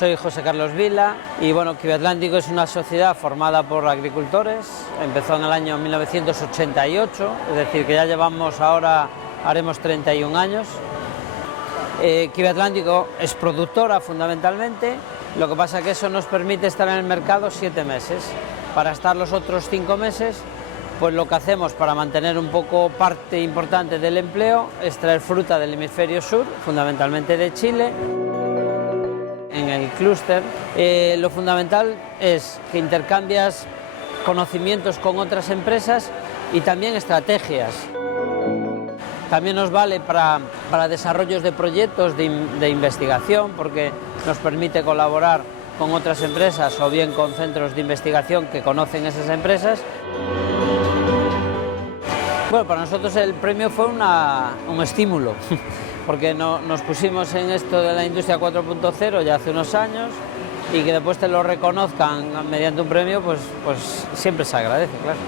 Soy José Carlos Vila y bueno, Kiwi Atlántico es una sociedad formada por agricultores. Empezó en el año 1988, es decir, que ya llevamos ahora, haremos 31 años. Kiwi Atlántico es productora fundamentalmente, lo que pasa que eso nos permite estar en el mercado 7 meses. Para estar los otros 5 meses, pues lo que hacemos para mantener un poco parte importante del empleo es traer fruta del hemisferio sur, fundamentalmente de Chile. En el clúster lo fundamental es que intercambias conocimientos con otras empresas y también estrategias. También nos vale para desarrollos de proyectos de investigación, porque nos permite colaborar con otras empresas o bien con centros de investigación que conocen esas empresas. Bueno, para nosotros el premio fue un estímulo, porque nos pusimos en esto de la industria 4.0 ya hace unos años y que después te lo reconozcan mediante un premio, pues siempre se agradece, claro.